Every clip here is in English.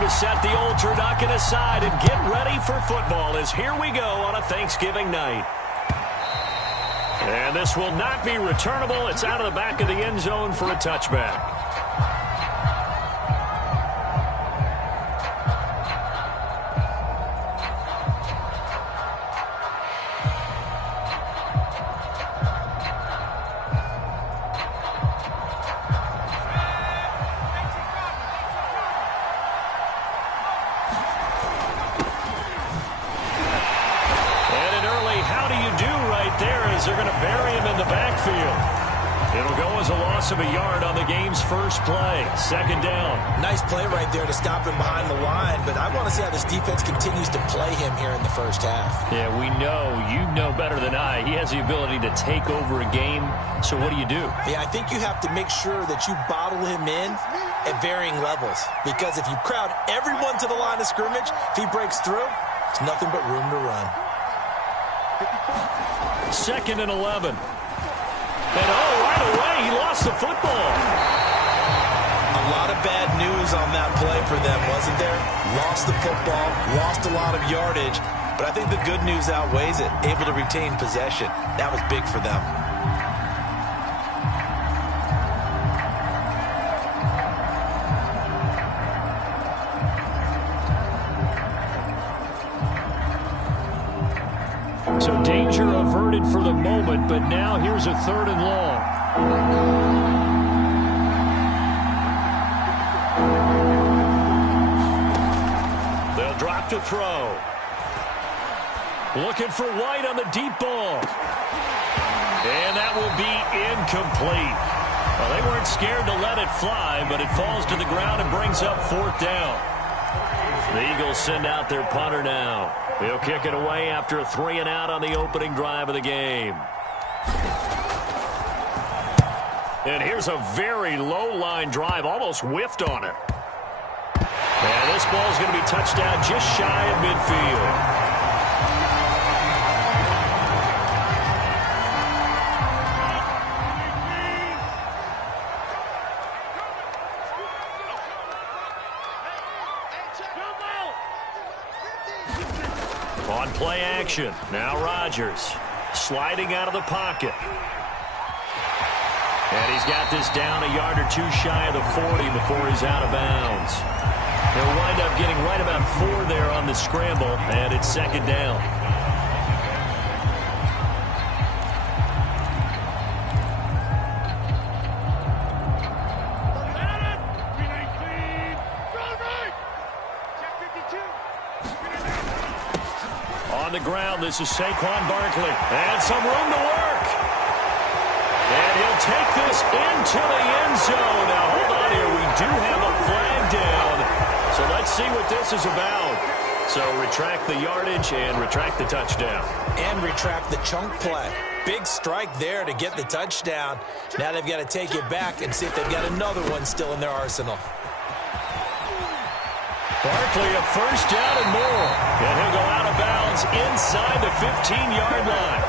Time to set the old turducken aside and get ready for football as here we go on a Thanksgiving night. And this will not be returnable. It's out of the back of the end zone for a touchback. They're going to bury him in the backfield. It'll go as a loss of a yard on the game's first play. Second down. Nice play right there to stop him behind the line, but I want to see how this defense continues to play him here in the first half. Yeah, we know. You know better than I. He has the ability to take over a game, so what do? Yeah, I think you have to make sure that you bottle him in at varying levels, because if you crowd everyone to the line of scrimmage, if he breaks through, it's nothing but room to run. 2nd and 11. And right away, he lost the football. A lot of bad news on that play for them, wasn't there? Lost the football, lost a lot of yardage, but I think the good news outweighs it. Able to retain possession. That was big for them. So danger averted for the moment, but now here's a 3rd and long. They'll drop to throw. Looking for White on the deep ball. And that will be incomplete. Well, they weren't scared to let it fly, but it falls to the ground and brings up 4th down. The Eagles send out their punter now. He'll kick it away after a 3-and-out on the opening drive of the game. And here's a very low-line drive, almost whiffed on it. And this ball's going to be touched down just shy of midfield. On play action, now Rodgers sliding out of the pocket. And he's got this down a yard or two shy of the 40 before he's out of bounds. He'll wind up getting right about 4 there on the scramble, and it's 2nd down. On the ground, this is Saquon Barkley. And some room to work. And he'll take this into the end zone. Now, hold on here. We do have a flag down. So let's see what this is about. So retract the yardage and retract the touchdown. And retract the chunk play. Big strike there to get the touchdown. Now they've got to take it back and see if they've got another one still in their arsenal. Barkley, a 1st down and more. And he'll go out of bounds inside the 15-yard line.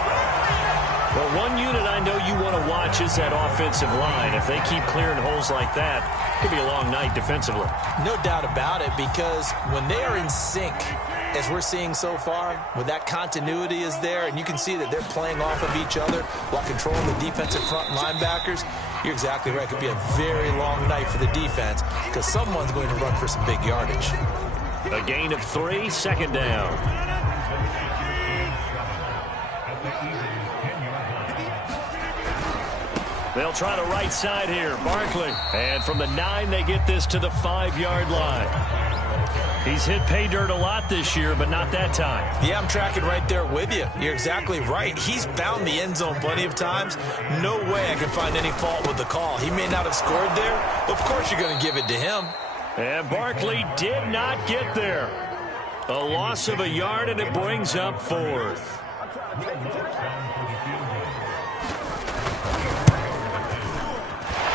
Well, one unit I know you want to watch is that offensive line. If they keep clearing holes like that, it could be a long night defensively. No doubt about it, because when they are in sync, as we're seeing so far, when that continuity is there, and you can see that they're playing off of each other while controlling the defensive front linebackers, you're exactly right. It could be a very long night for the defense because someone's going to run for some big yardage. A gain of 3, 2nd down. They'll try the right side here. Barkley. And from the 9, they get this to the 5-yard line. He's hit pay dirt a lot this year, but not that time. Yeah, I'm tracking right there with you. You're exactly right. He's found the end zone plenty of times. No way I can find any fault with the call. He may not have scored there, but of course you're going to give it to him. And Barkley did not get there. A loss of a yard, and it brings up 4th.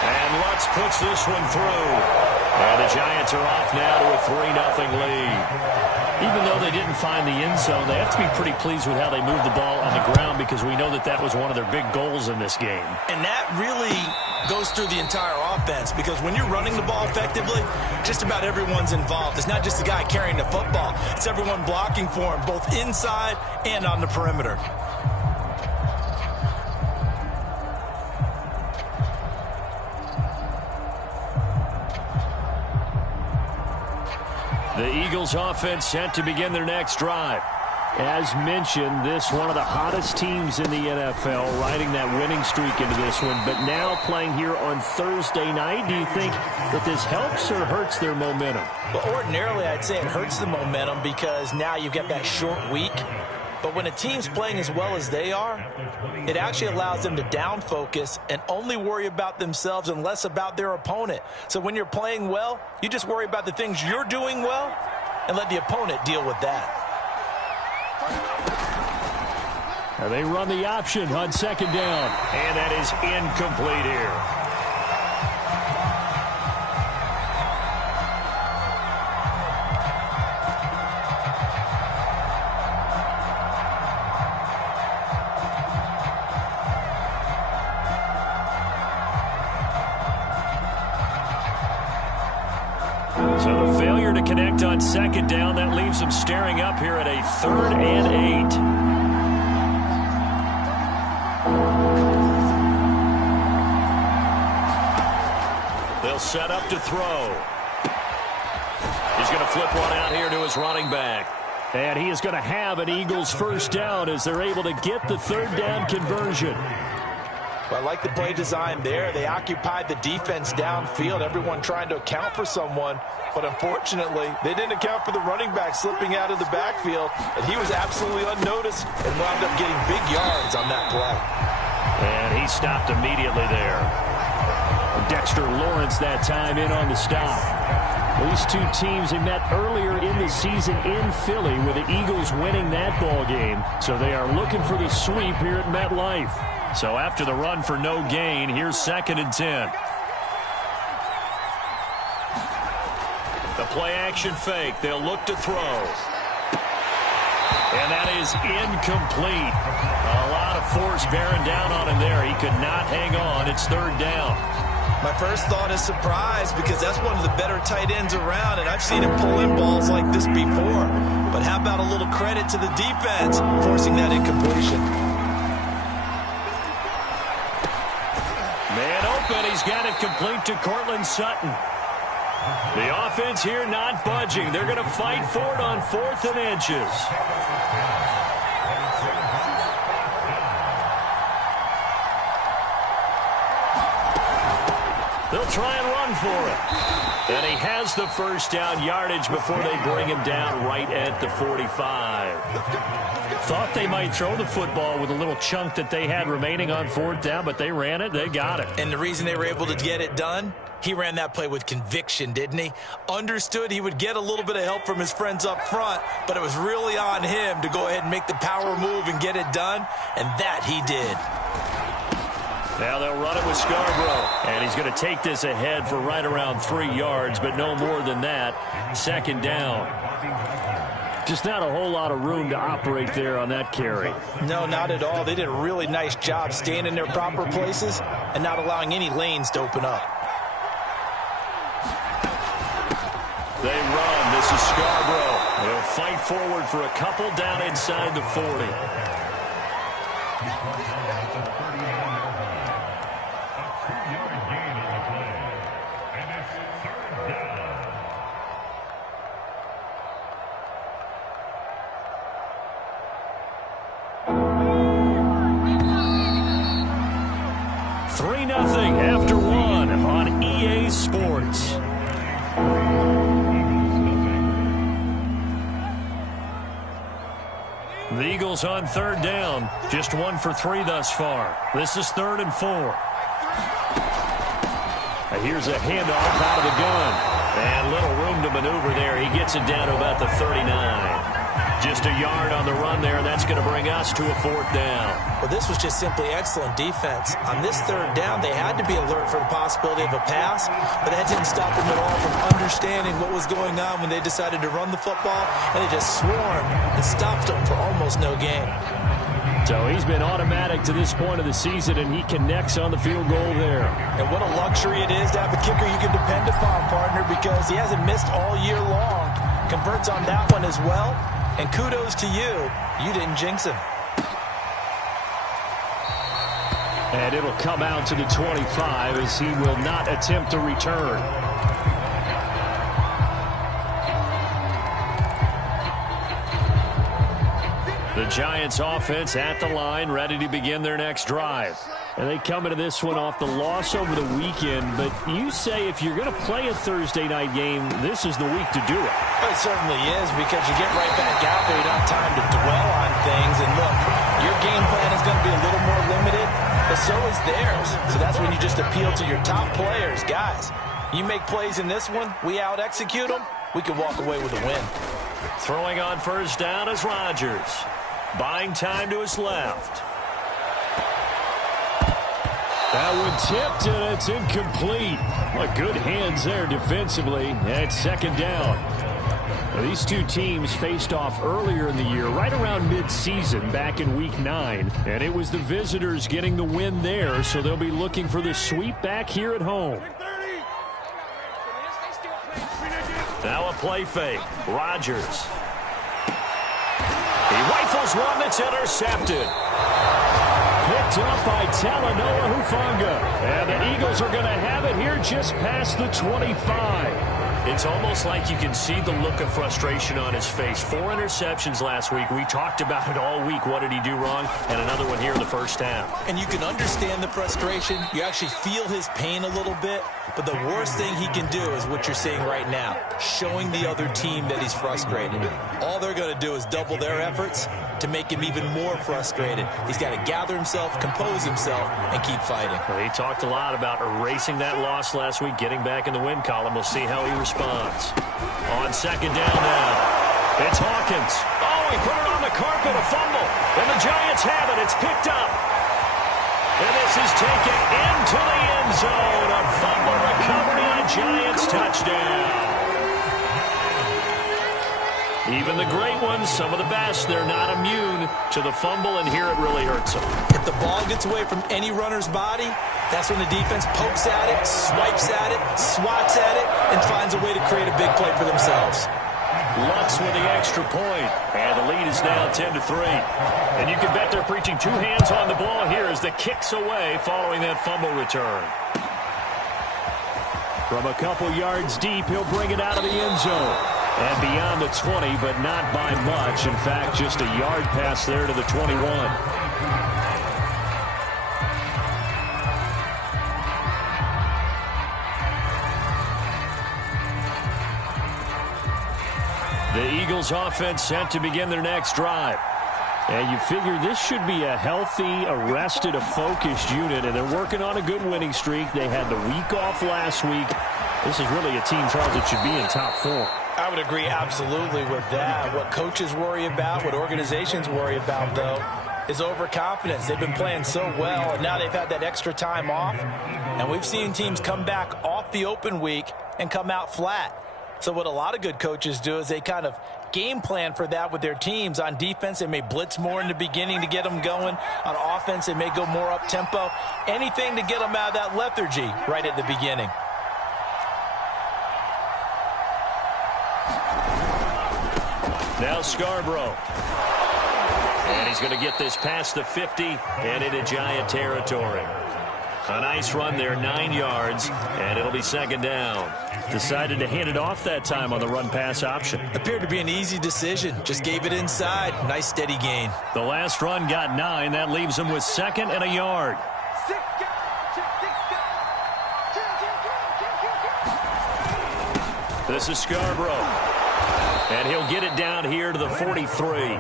And Lutz puts this one through. And the Giants are off now to a 3-0 lead. Even though they didn't find the end zone, they have to be pretty pleased with how they moved the ball on the ground because we know that that was one of their big goals in this game. And that really goes through the entire offense, because when you're running the ball effectively, just about everyone's involved. It's not just the guy carrying the football. It's everyone blocking for him, both inside and on the perimeter. The Eagles offense set to begin their next drive. As mentioned, this one of the hottest teams in the NFL, riding that winning streak into this one, but now playing here on Thursday night. Do you think that this helps or hurts their momentum? Well, ordinarily, I'd say it hurts the momentum because now you get that short week. But when a team's playing as well as they are, it actually allows them to down focus and only worry about themselves and less about their opponent. So when you're playing well, you just worry about the things you're doing well and let the opponent deal with that. And they run the option on second down, and that is incomplete here. So the failure to connect on second down, that leaves them staring up here at a 3rd and 8. They'll set up to throw. He's going to flip one out here to his running back. And he is going to have an Eagles first down as they're able to get the 3rd down conversion. Well, I like the play design there. They occupied the defense downfield, everyone trying to account for someone. But unfortunately, they didn't account for the running back slipping out of the backfield. And he was absolutely unnoticed and wound up getting big yards on that play. And he stopped immediately there. Dexter Lawrence that time in on the stop. These two teams, they met earlier in the season in Philly with the Eagles winning that ball game. So they are looking for the sweep here at MetLife. So after the run for no gain, here's 2nd and 10. The play action fake. They'll look to throw. And that is incomplete. A lot of force bearing down on him there. He could not hang on. It's 3rd down. My first thought is surprise, because that's one of the better tight ends around, and I've seen him pull in balls like this before. But how about a little credit to the defense forcing that incompletion? Man open. He's got it complete to Cortland Sutton. The offense here not budging. They're going to fight for it on 4th and inches. They'll try and run for it. And he has the first down yardage before they bring him down right at the 45. Thought they might throw the football with a little chunk that they had remaining on 4th down, but they ran it. They got it. And the reason they were able to get it done, he ran that play with conviction, didn't he? Understood he would get a little bit of help from his friends up front, but it was really on him to go ahead and make the power move and get it done, and that he did. Now they'll run it with Scarborough, and he's going to take this ahead for right around 3 yards, but no more than that. 2nd down. Just not a whole lot of room to operate there on that carry. No, not at all. They did a really nice job staying in their proper places and not allowing any lanes to open up. They run. This is Scarborough. They'll fight forward for a couple down inside the 40. After 1 on EA Sports. The Eagles on 3rd down. Just 1 for 3 thus far. This is 3rd and 4. And here's a handoff out of the gun. And little room to maneuver there. He gets it down to about the 39. Just a yard on the run there. That's going to bring us to a 4th down. Well, this was just simply excellent defense. On this 3rd down, they had to be alert for the possibility of a pass, but that didn't stop them at all from understanding what was going on when they decided to run the football, and they just swarmed and stopped them for almost no gain. So he's been automatic to this point of the season, and he connects on the field goal there. And what a luxury it is to have a kicker you can depend upon, partner, because he hasn't missed all year long. Converts on that one as well. And kudos to you. You didn't jinx him. And it'll come out to the 25 as he will not attempt to return. The Giants offense at the line, ready to begin their next drive. And they come into this one off the loss over the weekend. But you say if you're going to play a Thursday night game, this is the week to do it. It certainly is, because you get right back out there. You don't have time to dwell on things. And look, your game plan is going to be a little more limited, but so is theirs. So that's when you just appeal to your top players. Guys, you make plays in this one, we out-execute them, we can walk away with a win. Throwing on first down is Rodgers. Buying time to his left. That one tipped, and it's incomplete. Well, good hands there defensively. And it's second down. Now, these two teams faced off earlier in the year, right around mid-season, back in Week 9. And it was the visitors getting the win there, so they'll be looking for the sweep back here at home. Now a play fake. Rodgers. He rifles one that's intercepted. Picked up by Talanoa Hufanga. And the Eagles are going to have it here just past the 25. It's almost like you can see the look of frustration on his face. 4 interceptions last week. We talked about it all week. What did he do wrong? And another one here in the first half. And you can understand the frustration. You actually feel his pain a little bit. But the worst thing he can do is what you're seeing right now, showing the other team that he's frustrated. All they're going to do is double their efforts to make him even more frustrated. He's got to gather himself, compose himself, and keep fighting. Well, he talked a lot about erasing that loss last week, getting back in the win column. We'll see how he responds. On second down now, it's Hawkins. Oh, he put it on the carpet, a fumble. And the Giants have it. It's picked up. And this is taken into the end zone. A fumble recovery, and a Giants touchdown. Even the great ones, some of the best, they're not immune to the fumble, and here it really hurts them. If the ball gets away from any runner's body, that's when the defense pokes at it, swipes at it, swats at it, and finds a way to create a big play for themselves. Lutz with the extra point, and the lead is now 10-3. And you can bet they're preaching 2 hands on the ball here as the kick's away following that fumble return. From a couple yards deep, he'll bring it out of the end zone. And beyond the 20, but not by much. In fact, just a yard pass there to the 21. The Eagles offense set to begin their next drive. And you figure this should be a healthy, arrested, a focused unit, and they're working on a good winning streak. They had the week off last week. This is really a team, Charles, that should be in top 4. I would agree absolutely with that. What coaches worry about, what organizations worry about, though, is overconfidence. They've been playing so well, and now they've had that extra time off. And we've seen teams come back off the open week and come out flat. So what a lot of good coaches do is they kind of game plan for that with their teams. On defense, they may blitz more in the beginning to get them going. On offense, they may go more up-tempo. Anything to get them out of that lethargy right at the beginning. Now Scarborough. And he's going to get this past the 50 and into Giant territory. A nice run there, 9 yards, and it'll be second down. Decided to hand it off that time on the run-pass option. Appeared to be an easy decision. Just gave it inside. Nice steady gain. The last run got 9. That leaves him with 2nd and a yard. This is Scarborough. And he'll get it down here to the 43.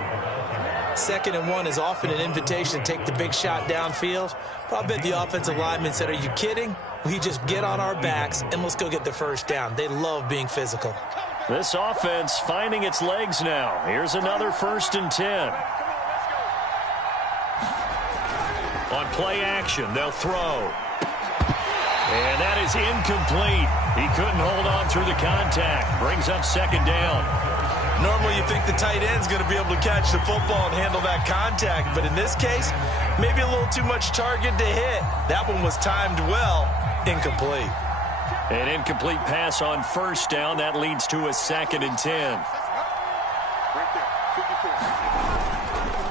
2nd and 1 is often an invitation to take the big shot downfield. But I bet the offensive lineman said, are you kidding? We just get on our backs and let's go get the first down. They love being physical. This offense finding its legs now. Here's another 1st and 10. On play action, they'll throw. And that is incomplete. He couldn't hold on through the contact. Brings up 2nd down. Normally you think the tight end's going to be able to catch the football and handle that contact, but in this case, maybe a little too much target to hit. That one was timed well, incomplete. An incomplete pass on first down. That leads to a 2nd and 10.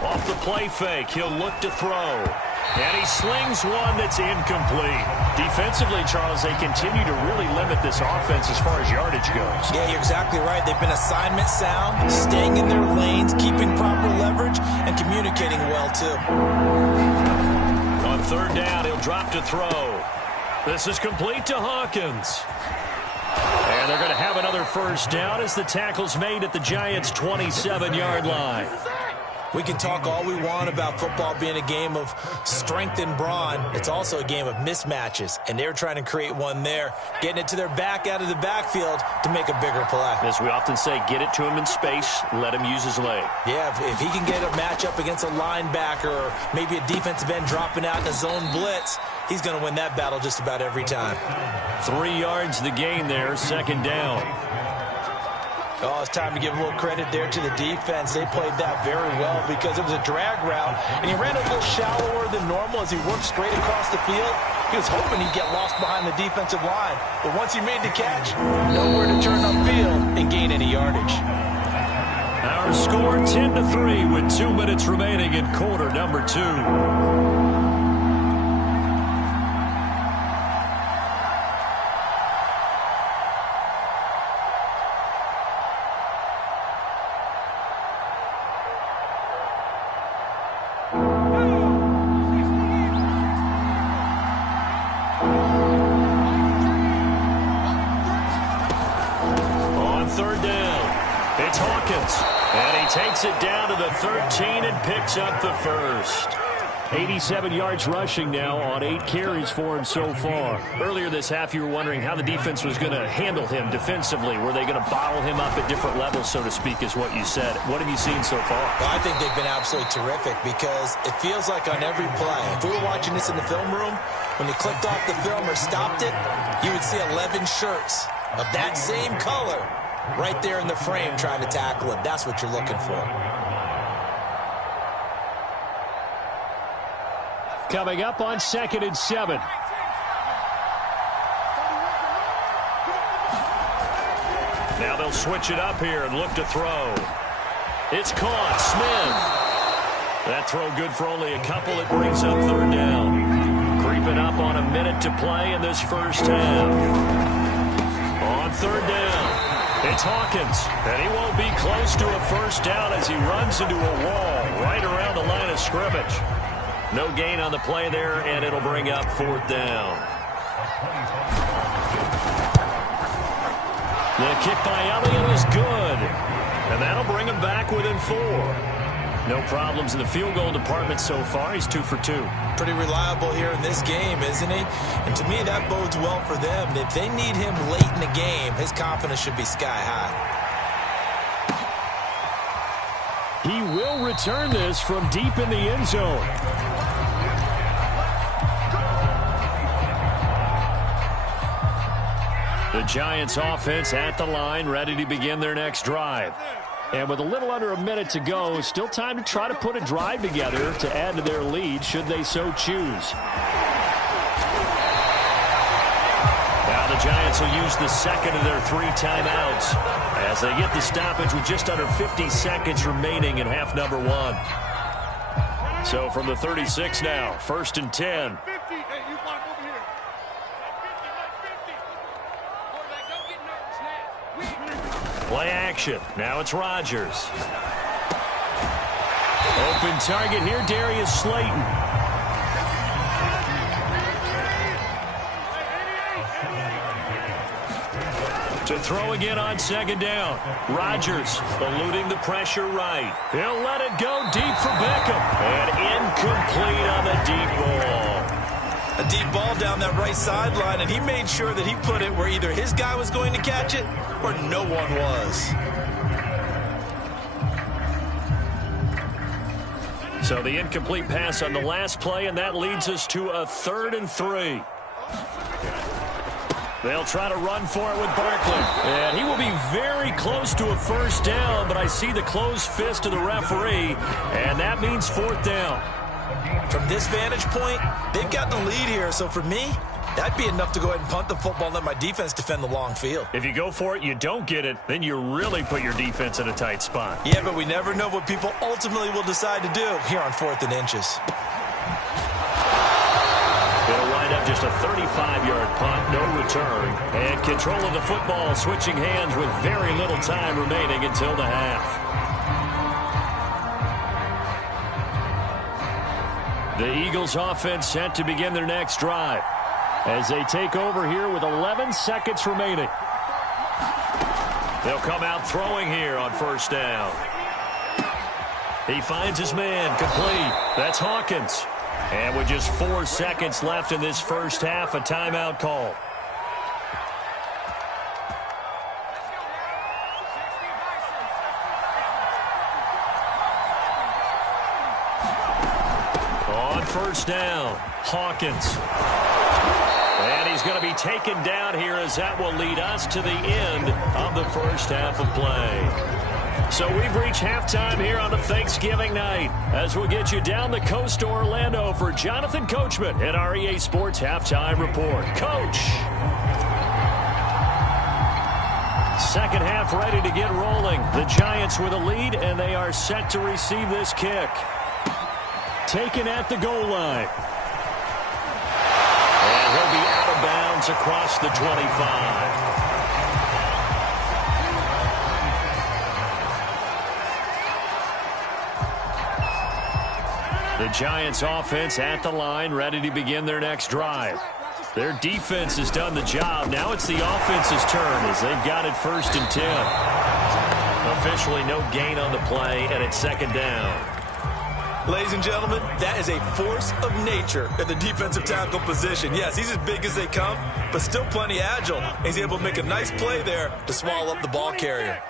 Off the play fake, he'll look to throw. And he slings one that's incomplete. Defensively, Charles, they continue to really limit this offense as far as yardage goes. Yeah, you're exactly right. They've been assignment sound, staying in their lanes, keeping proper leverage, and communicating well, too. On 3rd down, he'll drop to throw. This is complete to Hawkins. And they're going to have another first down as the tackle's made at the Giants' 27-yard line. We can talk all we want about football being a game of strength and brawn. It's also a game of mismatches, and they're trying to create one there, getting it to their back out of the backfield to make a bigger play. As we often say, get it to him in space, let him use his leg. Yeah, if he can get a matchup against a linebacker or maybe a defensive end dropping out in a zone blitz, he's going to win that battle just about every time. 3 yards the gain there, 2nd down. Oh, it's time to give a little credit there to the defense. They played that very well because it was a drag route, and he ran a little shallower than normal as he worked straight across the field. He was hoping he'd get lost behind the defensive line, but once he made the catch, nowhere to turn upfield and gain any yardage. Our score 10-3 with 2 minutes remaining in quarter number 2. Takes it down to the 13 and picks up the first. 87 yards rushing now on 8 carries for him so far. Earlier this half, you were wondering how the defense was going to handle him defensively. Were they going to bottle him up at different levels, so to speak, is what you said. What have you seen so far? Well, I think they've been absolutely terrific because it feels like on every play, if we were watching this in the film room, when you clicked off the film or stopped it, you would see 11 shirts of that same color right there in the frame trying to tackle him. That's what you're looking for. Coming up on 2nd and 7. Now they'll switch it up here and look to throw. It's caught. Smith. That throw good for only a couple. It brings up 3rd down. Creeping up on a minute to play in this first half. On 3rd down. It's Hawkins, and he won't be close to a first down as he runs into a wall right around the line of scrimmage. No gain on the play there, and it'll bring up 4th down. The kick by Elliott is good, and that'll bring him back within 4. No problems in the field goal department so far. He's 2 for 2. Pretty reliable here in this game, isn't he? And to me, that bodes well for them. If they need him late in the game, his confidence should be sky high. He will return this from deep in the end zone. The Giants offense at the line, ready to begin their next drive. And with a little under a minute to go, still time to try to put a drive together to add to their lead should they so choose. Now the Giants will use the second of their 3 timeouts as they get the stoppage with just under 50 seconds remaining in half number 1. So from the 36 now, 1st and 10. Play action. Now it's Rodgers. Open target here, Darius Slayton. To throw again on 2nd down. Rodgers eluding the pressure right. He'll let it go deep for Beckham. And incomplete on the deep ball. A deep ball down that right sideline, and he made sure that he put it where either his guy was going to catch it or no one was. So the incomplete pass on the last play, and that leads us to a 3rd and 3. They'll try to run for it with Barkley. And he will be very close to a first down, but I see the closed fist of the referee, and that means fourth down. From this vantage point, they've got the lead here, so for me, that'd be enough to go ahead and punt the football and let my defense defend the long field. If you go for it, you don't get it, then you really put your defense in a tight spot. Yeah, but we never know what people ultimately will decide to do here on 4th and inches. It'll wind up just a 35-yard punt, no return. And control of the football switching hands with very little time remaining until the half. The Eagles offense set to begin their next drive as they take over here with 11 seconds remaining. They'll come out throwing here on first down. He finds his man, complete. That's Hawkins. And with just 4 seconds left in this first half, a timeout call. On first down, Hawkins. And he's going to be taken down here as that will lead us to the end of the first half of play. So we've reached halftime here on a Thanksgiving night as we'll get you down the coast to Orlando for Jonathan Coachman at our EA Sports Halftime Report. Coach. Second half ready to get rolling. The Giants with a lead, and they are set to receive this kick. Taken at the goal line. And he'll be out of bounds across the 25. The Giants offense at the line, ready to begin their next drive. Their defense has done the job. Now it's the offense's turn as they've got it 1st and 10. Officially no gain on the play, and it's 2nd down. Ladies and gentlemen, that is a force of nature at the defensive tackle position. Yes, he's as big as they come, but still plenty agile. He's able to make a nice play there to swallow up the ball carrier.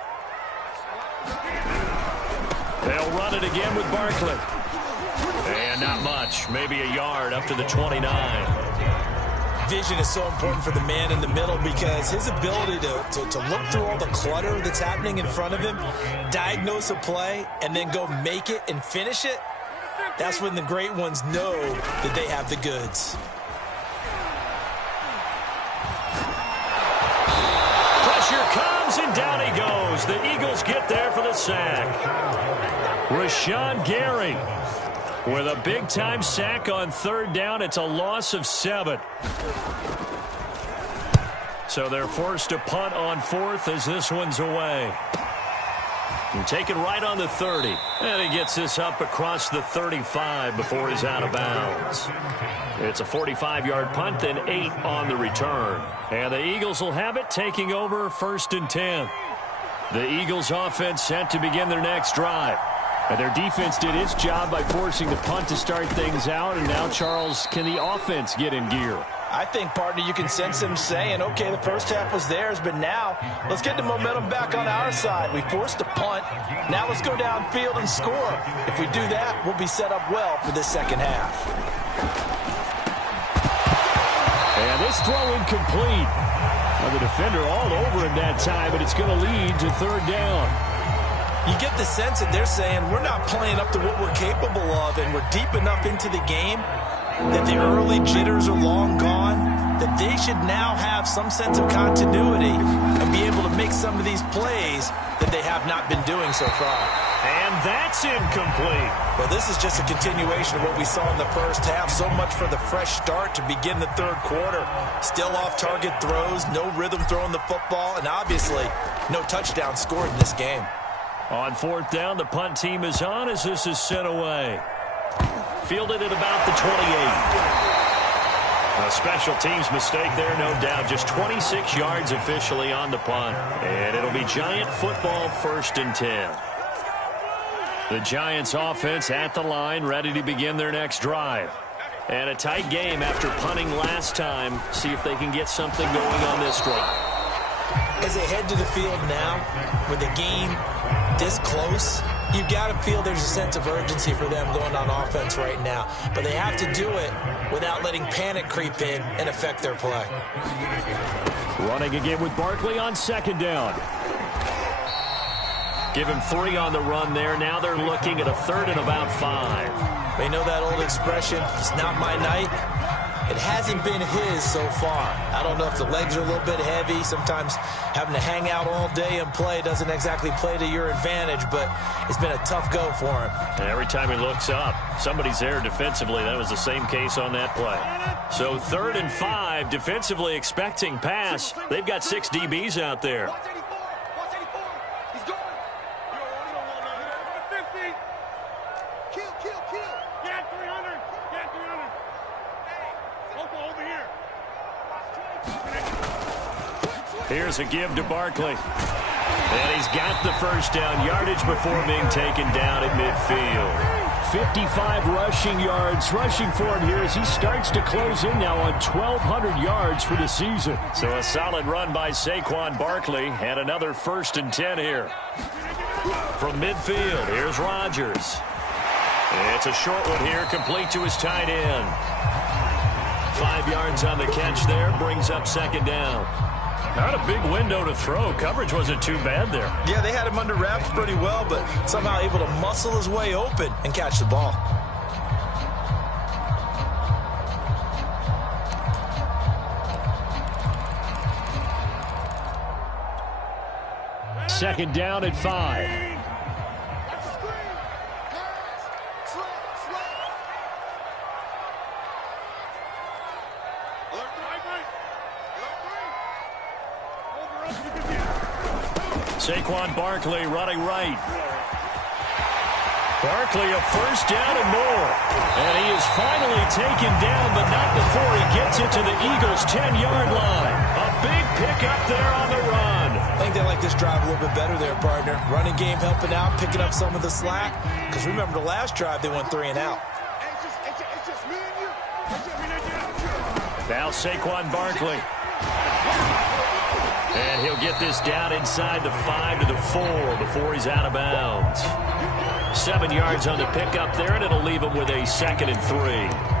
They'll run it again with Barkley. And not much, maybe a yard up to the 29. Vision is so important for the man in the middle because his ability to look through all the clutter that's happening in front of him, diagnose a play, and then go make it and finish it, that's when the great ones know that they have the goods. Pressure comes, and down he goes. The Eagles get there for the sack. Rashawn Gary with a big-time sack on 3rd down. It's a loss of 7. So they're forced to punt on 4th as this one's away. And taken right on the 30. And he gets this up across the 35 before he's out of bounds. It's a 45-yard punt, then 8 on the return. And the Eagles will have it, taking over 1st and 10. The Eagles offense set to begin their next drive. And their defense did its job by forcing the punt to start things out. And now, Charles, can the offense get in gear? I think, partner, you can sense them saying, okay, the first half was theirs, but now let's get the momentum back on our side. We forced a punt. Now let's go downfield and score. If we do that, we'll be set up well for this second half. And this throw incomplete. Well, the defender all over him that time, but it's going to lead to 3rd down. You get the sense that they're saying we're not playing up to what we're capable of, and we're deep enough into the game that the early jitters are long gone, that they should now have some sense of continuity and be able to make some of these plays that they have not been doing so far. And that's incomplete. Well, this is just a continuation of what we saw in the first half. So much for the fresh start to begin the 3rd quarter. Still off-target throws, no rhythm throwing the football, and obviously no touchdown scored in this game. On 4th down, the punt team is on as this is sent away. Fielded at about the 28. A special teams mistake there, no doubt. Just 26 yards officially on the punt. And it'll be Giant football 1st and 10. The Giants offense at the line, ready to begin their next drive. And a tight game after punting last time. See if they can get something going on this drive. as they head to the field now, with the game this close, you've got to feel there's a sense of urgency for them going on offense right now. But they have to do it without letting panic creep in and affect their play. Running again with Barkley on second down. Give him 3 on the run there. Now they're looking at a third and about 5. They know that old expression, it's not my night. It hasn't been his so far. I don't know if the legs are a little bit heavy. Sometimes having to hang out all day and play doesn't exactly play to your advantage, but it's been a tough go for him. And every time he looks up, somebody's there defensively. That was the same case on that play. So 3rd and 5, defensively expecting pass. They've got 6 DBs out there. Here's a give to Barkley. And he's got the first down yardage before being taken down at midfield. 55 rushing yards rushing for him here as he starts to close in now on 1,200 yards for the season. So a solid run by Saquon Barkley and another 1st and 10 here. From midfield, here's Rodgers. It's a short one here, complete to his tight end. 5 yards on the catch there, brings up second down. Not a big window to throw. Coverage wasn't too bad there. Yeah, they had him under wraps pretty well, but somehow able to muscle his way open and catch the ball. Second down at 5. Saquon Barkley running right. Barkley a first down and more. And he is finally taken down, but not before he gets it to the Eagles' 10-yard line. A big pickup there on the run. I think they like this drive a little bit better there, partner. Running game helping out, picking up some of the slack. Because remember the last drive, they went 3 and out. Now Saquon Barkley. And he'll get this down inside the 5 to the 4 before he's out of bounds. 7 yards on the pickup there, and it'll leave him with a 2nd and 3.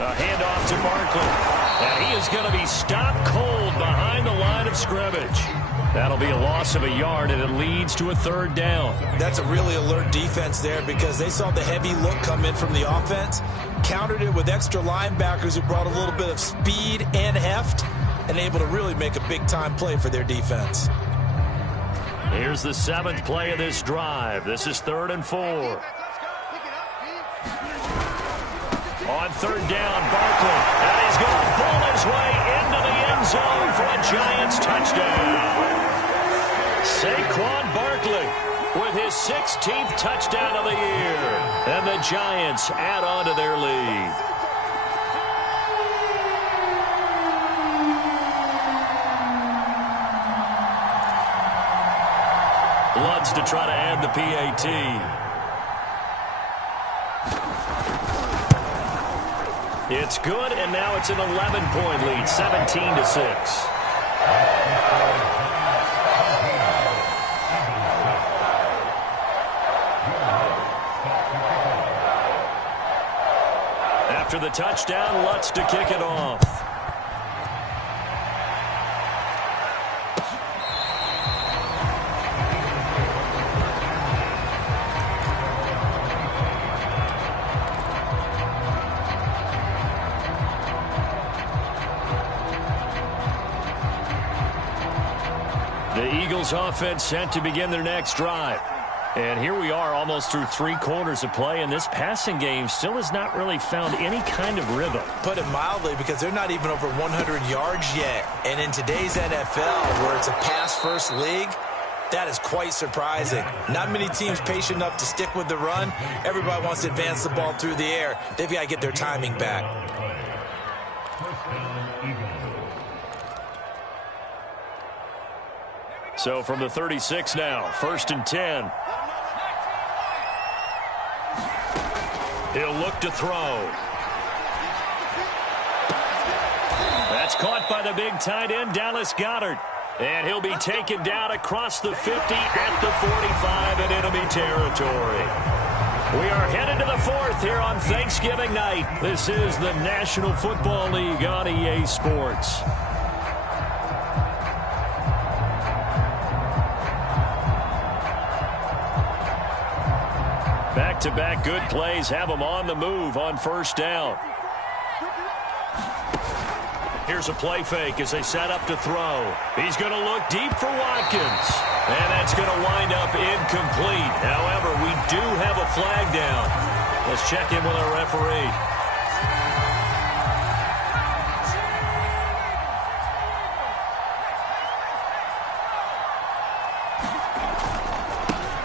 A handoff to Barkley. And he is going to be stopped cold behind the line of scrimmage. That'll be a loss of a yard, and it leads to a 3rd down. That's a really alert defense there because they saw the heavy look come in from the offense, countered it with extra linebackers who brought a little bit of speed and heft, and able to really make a big-time play for their defense. Here's the 7th play of this drive. This is 3rd and 4. On 3rd down, Barkley. And he's going to pull his way into the end zone for a Giants touchdown. Saquon Barkley with his 16th touchdown of the year. And the Giants add on to their lead. Lutz to try to add the PAT. It's good, and now it's an 11-point lead, 17-6. After the touchdown, Lutz to kick it off. The Eagles offense set to begin their next drive. And here we are almost through 3 quarters of play, and this passing game still has not really found any kind of rhythm. Put it mildly, because they're not even over 100 yards yet. And in today's NFL, where it's a pass-first league, that is quite surprising. Not many teams patient enough to stick with the run. Everybody wants to advance the ball through the air. They've got to get their timing back. So from the 36 now, 1st and 10. He'll look to throw. That's caught by the big tight end, Dallas Goedert. And he'll be taken down across the 50 at the 45 in enemy territory. We are headed to the 4th here on Thanksgiving night. This is the National Football League on EA Sports. Back-to-back good plays have them on the move on 1st down. Here's a play fake as they set up to throw. He's going to look deep for Watkins. And that's going to wind up incomplete. However, we do have a flag down. Let's check in with our referee.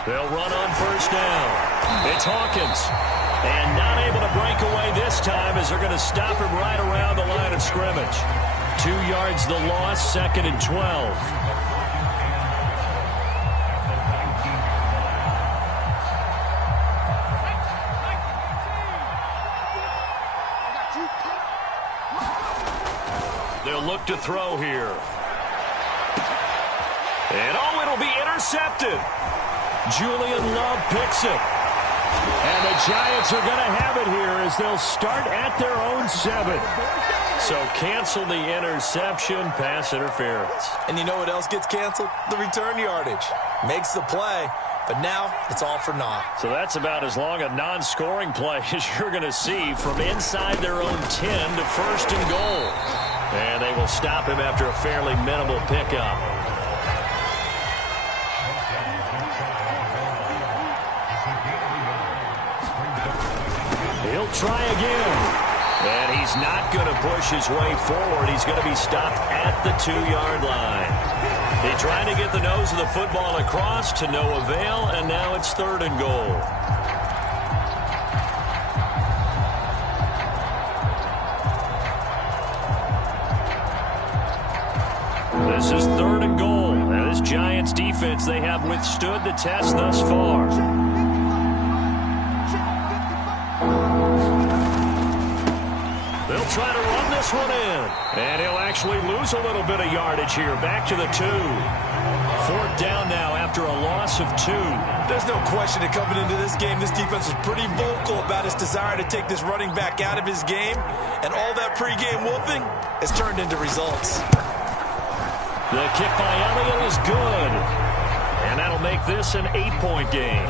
They'll run on 1st down. It's Hawkins. And not able to break away this time as they're going to stop him right around the line of scrimmage. 2 yards the loss, 2nd and 12. They'll look to throw here. And oh, it'll be intercepted. Julian Love picks it. And the Giants are going to have it here as they'll start at their own 7. So cancel the interception, pass interference. And you know what else gets canceled? The return yardage. Makes the play, but now it's all for naught. So that's about as long a non-scoring play as you're going to see from inside their own 10 to 1st and goal. And they will stop him after a fairly minimal pickup. He'll try again. And he's not going to push his way forward. He's going to be stopped at the 2-yard line. He tried to get the nose of the football across to no avail, and now it's 3rd and goal. This is 3rd and goal. Now this Giants defense, they have withstood the test thus far. They'll try to run this one in. And he'll actually lose a little bit of yardage here. Back to the 2. 4th down now after a loss of 2. There's no question that coming into this game, this defense was pretty vocal about its desire to take this running back out of his game. And all that pregame wolfing has turned into results. The kick by Elliott is good. And that'll make this an 8-point game.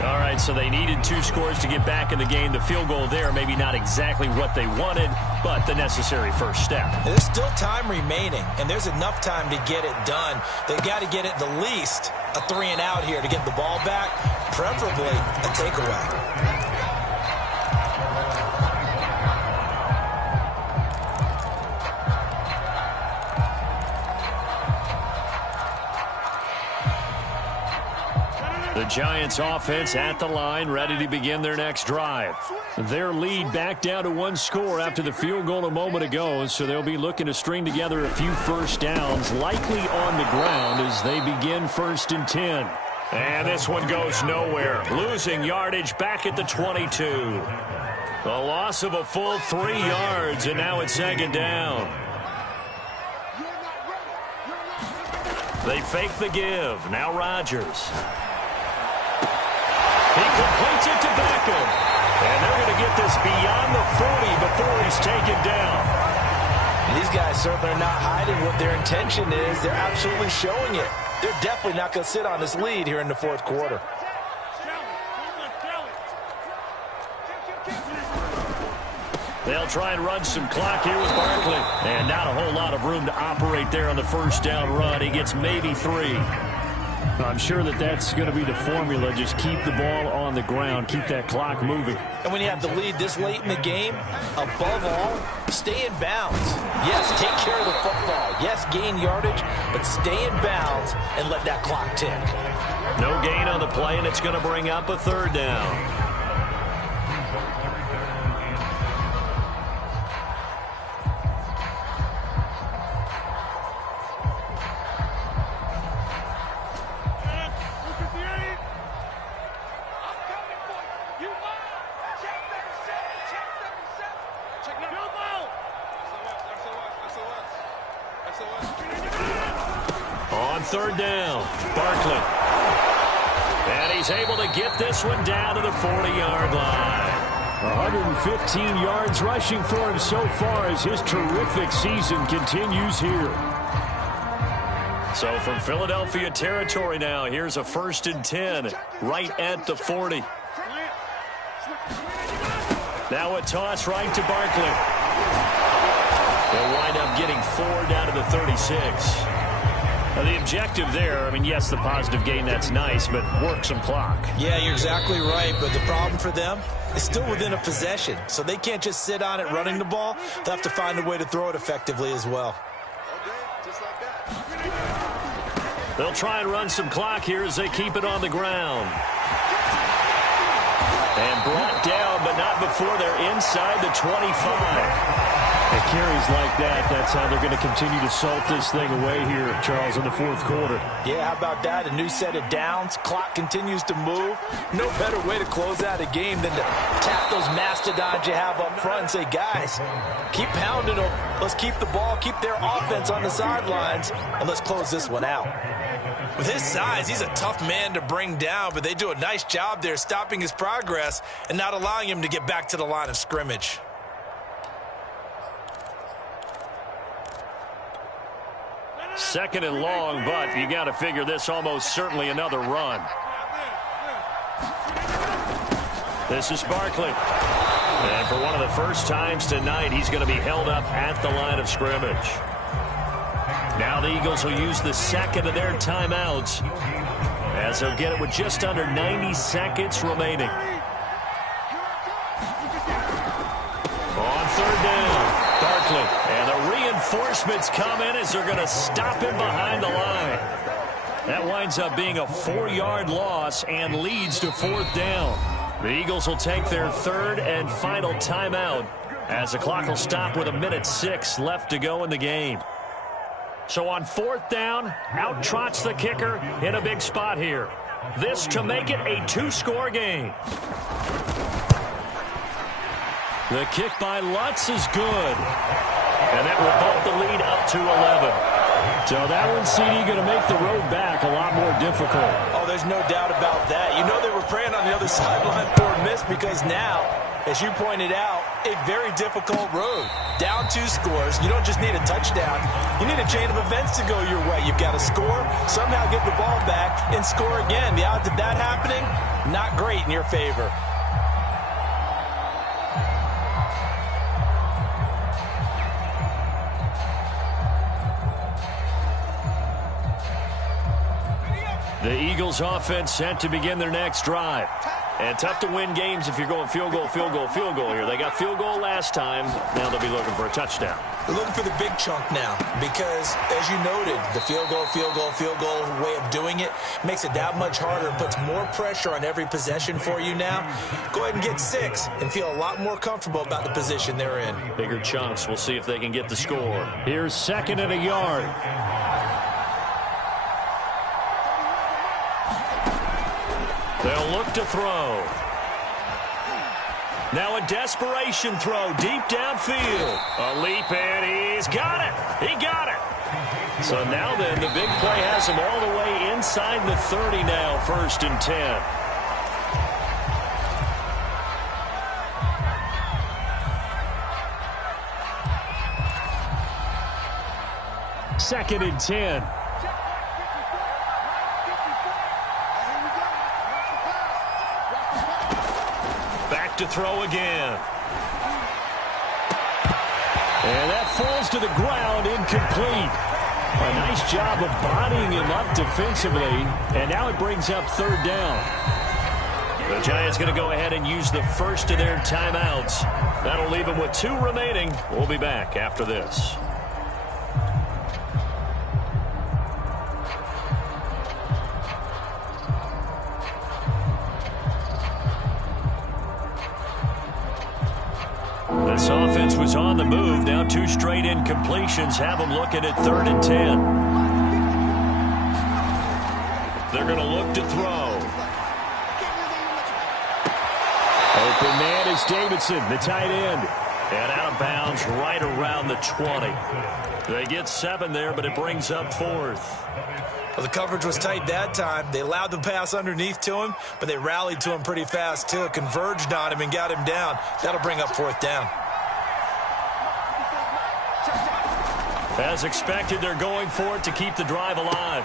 All right, so they needed 2 scores to get back in the game. The field goal there, maybe not exactly what they wanted, but the necessary first step. There's still time remaining, and there's enough time to get it done. They've got to get it the least a 3-and-out here to get the ball back, preferably a takeaway. The Giants offense at the line, ready to begin their next drive. Their lead back down to 1 score after the field goal a moment ago, so they'll be looking to string together a few first downs, likely on the ground as they begin 1st and 10. And this one goes nowhere. Losing yardage back at the 22. A loss of a full 3 yards, and now it's 2nd down. They fake the give. Now Rodgers. He completes it to Beckham. And they're going to get this beyond the 40 before he's taken down. These guys certainly are not hiding what their intention is. They're absolutely showing it. They're definitely not going to sit on this lead here in the 4th quarter. They'll try and run some clock here with Barkley. And not a whole lot of room to operate there on the 1st down run. He gets maybe 3. I'm sure that that's going to be the formula. Just keep the ball on the ground. Keep that clock moving. And when you have the lead this late in the game, above all, stay in bounds. Yes, take care of the football. Yes, gain yardage, but stay in bounds and let that clock tick. No gain on the play, and it's going to bring up a third down. On third down, Barkley. And he's able to get this one down to the 40-yard line. 115 yards rushing for him so far as his terrific season continues here. So from Philadelphia territory now, here's a 1st and 10 right at the 40. Now a toss right to Barkley. They'll wind up getting 4 down to the 36. Now the objective there, I mean, yes, the positive gain, that's nice, but work some clock. Yeah, you're exactly right, but the problem for them is still within a possession, so they can't just sit on it running the ball. They'll have to find a way to throw it effectively as well. They'll try and run some clock here as they keep it on the ground. And brought down, but not before they're inside the 25. It carries like that. That's how they're going to continue to salt this thing away here, Charles, in the 4th quarter. Yeah, how about that? A new set of downs. Clock continues to move. No better way to close out a game than to tap those mastodons you have up front and say, guys, keep pounding them. Let's keep the ball, keep their offense on the sidelines, and let's close this one out. With his size, he's a tough man to bring down, but they do a nice job there stopping his progress and not allowing him to get back to the line of scrimmage. Second and long, but you got to figure this almost certainly another run. This is Barkley. And for one of the first times tonight, he's going to be held up at the line of scrimmage. Now the Eagles will use the second of their timeouts as they'll get it with just under 90 seconds remaining. On third down, Barkley. And the reinforcements come in as they're going to stop him behind the line. That winds up being a 4-yard loss and leads to 4th down. The Eagles will take their 3rd and final timeout as the clock will stop with 1:06 left to go in the game. So on 4th down, out trots the kicker in a big spot here. This to make it a 2-score game. The kick by Lutz is good. And that will bump the lead up to 11. So that one, CD, going to make the road back a lot more difficult. Oh, there's no doubt about that. You know they were praying on the other sideline for a miss because now, as you pointed out, a very difficult road. Down 2 scores. You don't just need a touchdown. You need a chain of events to go your way. You've got to score, somehow get the ball back, and score again. The odds of that happening, not great in your favor. The Eagles offense set to begin their next drive. And tough to win games if you're going field goal, field goal, field goal here. They got field goal last time. Now they'll be looking for a touchdown. They're looking for the big chunk now because, as you noted, the field goal way of doing it makes it that much harder and puts more pressure on every possession for you now. Go ahead and get 6 and feel a lot more comfortable about the position they're in. Bigger chunks. We'll see if they can get the score. Here's 2nd and a yard. They'll look to throw. Now a desperation throw deep downfield. A leap, and he's got it. He got it. So now then, the big play has him all the way inside the 30 now, 1st and 10. Second and 10. Back to throw again. And that falls to the ground, incomplete. A nice job of bodying him up defensively, and now it brings up third down. The Giants going to go ahead and use the first of their timeouts. That'll leave them with 2 remaining. We'll be back after this. This offense was on the move. Now 2 straight incompletions have them looking at 3rd and 10. They're going to look to throw. Open man is Davidson, the tight end. And out of bounds right around the 20. They get 7 there, but it brings up 4th. Well, the coverage was tight that time. They allowed the pass underneath to him, but they rallied to him pretty fast, too. Converged on him and got him down. That'll bring up 4th down. As expected, they're going for it to keep the drive alive.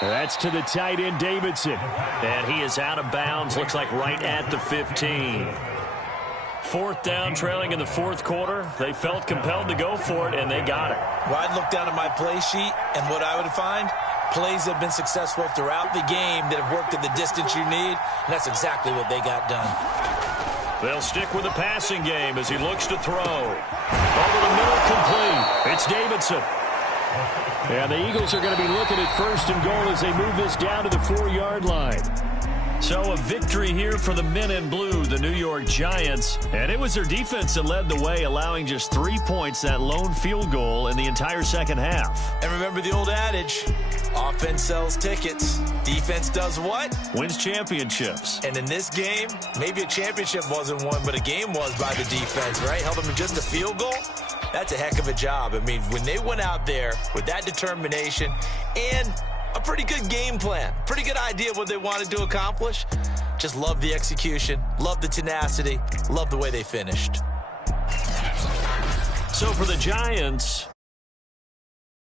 That's to the tight end, Davidson. And he is out of bounds, looks like right at the 15. 4th down, trailing in the 4th quarter. They felt compelled to go for it, and they got it. Well, I'd look down at my play sheet, and what I would find, plays have been successful throughout the game that have worked at the distance you need, and that's exactly what they got done. They'll stick with the passing game as he looks to throw. Over the middle, complete. It's Davidson. And the Eagles are going to be looking at 1st and goal as they move this down to the 4-yard line. So a victory here for the men in blue, the New York Giants. And it was their defense that led the way, allowing just 3 points, that lone field goal in the entire second half. And remember the old adage, offense sells tickets. Defense does what? Wins championships. And in this game, maybe a championship wasn't won, but a game was by the defense, right? Held them to just a field goal. That's a heck of a job. I mean, when they went out there with that determination and a pretty good game plan, pretty good idea of what they wanted to accomplish, just love the execution, love the tenacity, love the way they finished. So for the Giants,